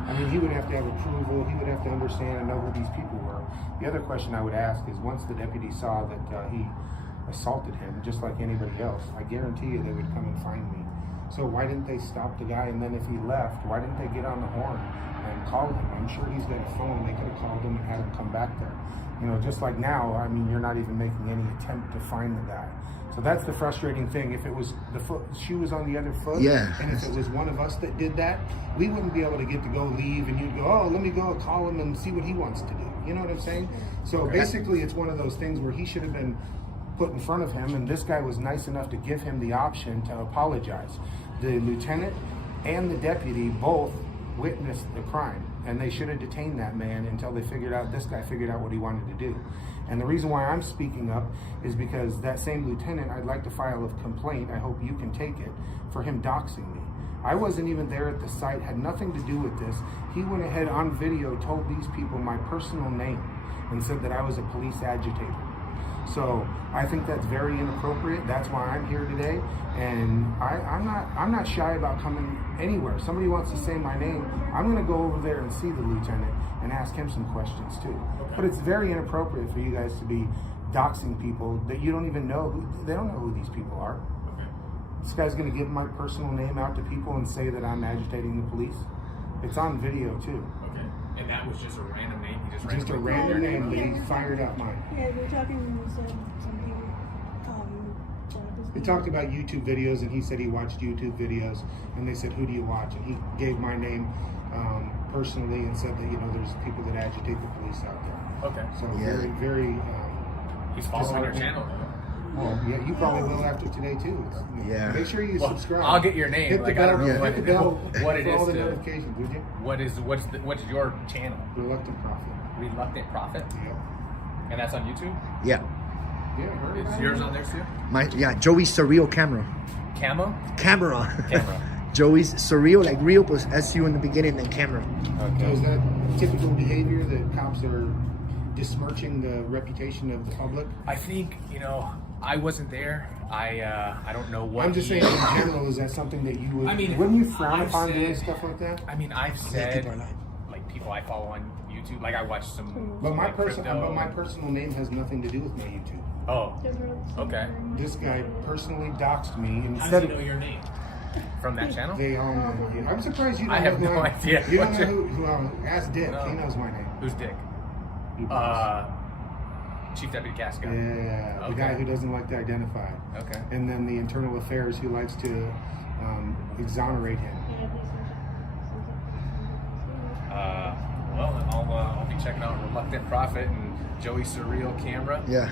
I mean, he would have to have approval. He would have to understand and know who these people were. The other question I would ask is, once the deputy saw that he assaulted him, just like anybody else, I guarantee you they would come and find me. So why didn't they stop the guy? And then if he left, why didn't they get on the horn and call him? I'm sure he's got a phone. They could have called him and had him come back there. You know, just like now, I mean, you're not even making any attempt to find the guy. So that's the frustrating thing. If it was the shoe was on the other foot, Yeah. and if it was one of us that did that, we wouldn't be able to get to go leave, and you'd go, oh, let me go call him and see what he wants to do. You know what I'm saying? So basically, it's one of those things where he should have been put in front of him, and this guy was nice enough to give him the option to apologize. The lieutenant and the deputy both witnessed the crime, and they should have detained that man until this guy figured out what he wanted to do. And the reason why I'm speaking up is because that same lieutenant, I'd like to file a complaint, I hope you can take it, for him doxing me. I wasn't even there at the site, had nothing to do with this. He went ahead on video, told these people my personal name, and said that I was a police agitator. So I think that's very inappropriate. That's why I'm here today, and I'm not shy about coming anywhere. Somebody wants to say my name, I'm going to go over there and see the lieutenant and ask him some questions too. Okay. But it's very inappropriate for you guys to be doxing people that you don't even know. They don't know who these people are. Okay. This guy's going to give my personal name out to people and say that I'm agitating the police. It's on video too. Okay. And that was just a random name? He Just a random name that he fired up mine. Yeah, we're talking something. He talked about YouTube videos, and he said he watched YouTube videos, and they said, who do you watch? And he gave my name personally and said that, you know, there's people that agitate the police out there. Okay. So very, very... He's following your channel. Oh, yeah, you probably will after today, too. Yeah. Make sure you subscribe. I'll get your name. Hit the bell, hit the bell what it for is all the to, notifications, would you? What's your channel? Reluctant Prophet. Reluctant Prophet? Yep. And that's on YouTube? Yeah. Yeah, Is yours on there too? Joey's surreal camera. Camo? Camera. Camera. Joey's surreal, like real, plus SU in the beginning, then camera. So is that typical behavior that cops are besmirching the reputation of the public? I think, you know, I wasn't there. I don't know what. I'm just saying in general, is that something that you would? I mean, wouldn't you frown I've upon said- doing stuff like that? I mean, I've said, like, people I follow on YouTube, like I watch some. But my like, personal name has nothing to do with my YouTube. Oh, okay. This guy personally doxed me and How said do you know your name? From that channel? they all know. I'm surprised you don't I have know no who idea. You don't What's know your- who ask Dick. No. He knows my name. Who's Dick? You boss. Chief Deputy Casca. Yeah, the Okay. guy who doesn't like to identify. Okay. And then the internal affairs who likes to exonerate him. Well, I'll be checking out Reluctant Prophet and Joey Surreal Camera. Yeah.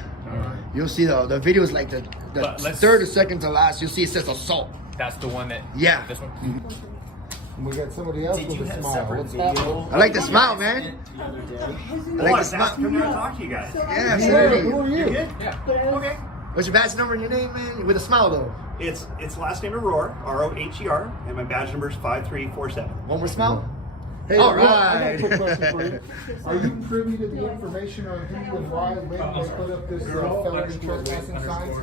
You'll see the videos like the But let's- third or second to last. You'll see it says assault. That's the one that. Yeah. This one. And we got somebody else Did with you a have smile. separate What's video? happening? I like the smile, man. The other day. I like the smile. Come down and talk to you guys. Yeah, Hey, absolutely. who are you? Good? Yeah. Okay. What's your badge number and your name, man? With a smile though. It's last name Aurora, R-O-H-E-R, and my badge number is 5347. One more smile. Hey, All Will, I got right. a quick question for you. Are you privy to the information on who and why when they put up this felony trespassing signs?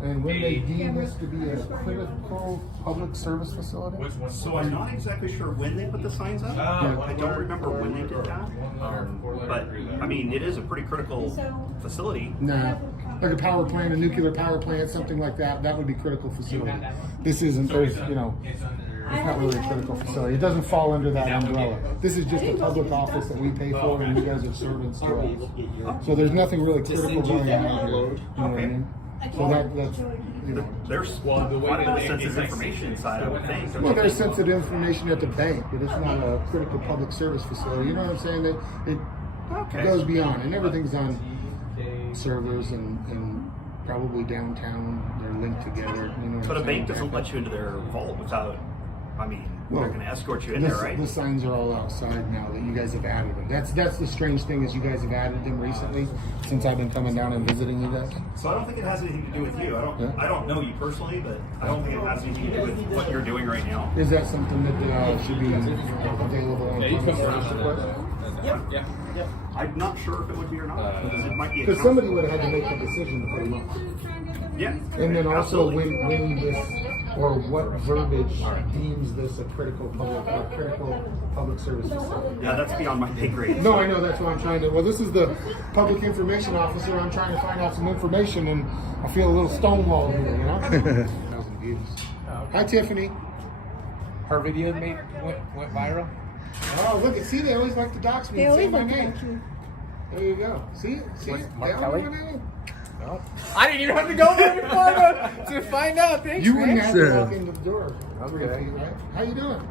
And when they deem this to be a critical public service facility? So I'm not exactly sure when they put the signs up. I don't remember when they did that. But, I mean, it is a pretty critical facility. No, like a power plant, a nuclear power plant, something like that. That would be critical facility. This isn't, there's, you know, it's not really a critical facility. It doesn't fall under that umbrella. This is just a public office that we pay for, and you guys are servants to us. So there's nothing really critical going on here. You know what I mean? So that's, you know. There's quite a bit of sensitive information inside, I would think. Well, there's sensitive information at the bank, but it's not a critical public service facility. You know what I'm saying? That it goes beyond, and everything's on servers and probably downtown. They're linked together. You know what But a I'm bank saying? doesn't let you into their vault without, I mean, they're going to escort you in there, right? The signs are all outside now that you guys have added them. That's the strange thing is you guys have added them recently since I've been coming down and visiting you guys. So I don't think it has anything to do with you. I don't know you personally, but I don't think it has anything to do with what you're doing right now. Is that something that should be available on public service request? Yeah. I'm not sure if it would be or not, because it might be a Because somebody would have had to make the decision pretty much. Yeah. And then also Absolutely. when this, or what verbiage deems this a critical public service facility. Yeah, that's beyond my pay grade. No, I know, that's why I'm trying to, well, this is the public information officer, I'm trying to find out some information, and I feel a little stonewalled here, you know? 1,000 views. Hi, Tiffany. Her video went viral. Oh, look, see, they always like to dox me They and say always my like to name. dox you. There you go. See? What's They Mark all know Kelly? my name. No. I didn't even have to go there before to find out. Thanks, You man. wouldn't have to walk in the door. Okay. Right? How you doing?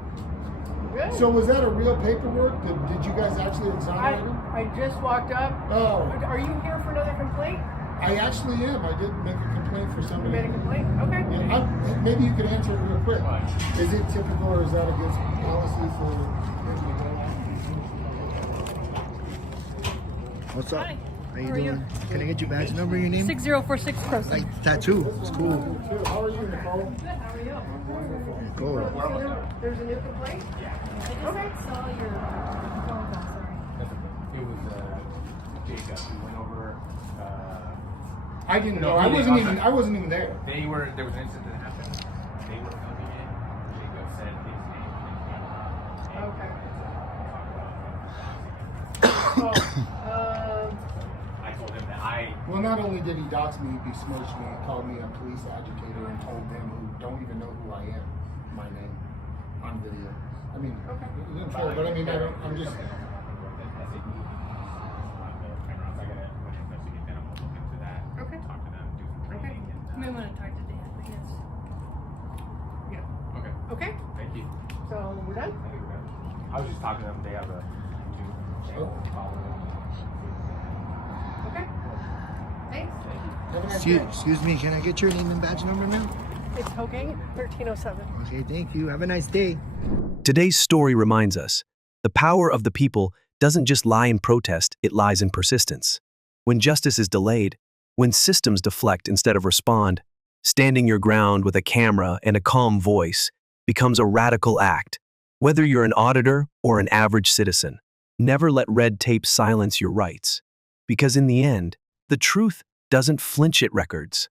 Good. So was that a real paperwork? Did you guys actually exonerate him? I just walked up. Oh, Are you here for another complaint? I actually am. I did make a complaint for You somebody. made a complaint? Okay. Yeah, maybe you could answer it real quick. Is it typical or is that against policy for? What's up? Hi. How you How are doing? you? Can I get your badge number and your name? 6046 Crossing. Like the tattoo. It's cool. How are you, Nicole? Good. How are you? Cool. There's a new complaint? Okay. Saw your phone call, sorry. It was Jacob. We went over I didn't No, know. I he wasn't didn't. even. I wasn't even there. There was an incident that happened. They were filming it. Jacob said his name. Okay. I told him that I. Well, not only did he dox me, he besmirched me, and called me a police agitator, and told them who don't even know who I am, my name, on video. I mean, he didn't care, but I mean, I'm just. Okay. Okay. You may want to talk to Dan, I guess. Yeah. Okay. Okay. Thank you. So we're done? I was just talking to them. They have a YouTube channel following. Okay. Thanks. Excuse me, can I get your name and badge number now? It's Hogang 1307. Okay, thank you. Have a nice day. Today's story reminds us the power of the people doesn't just lie in protest, it lies in persistence. When justice is delayed, when systems deflect instead of respond, standing your ground with a camera and a calm voice becomes a radical act. Whether you're an auditor or an average citizen, never let red tape silence your rights. Because in the end, the truth doesn't flinch at records.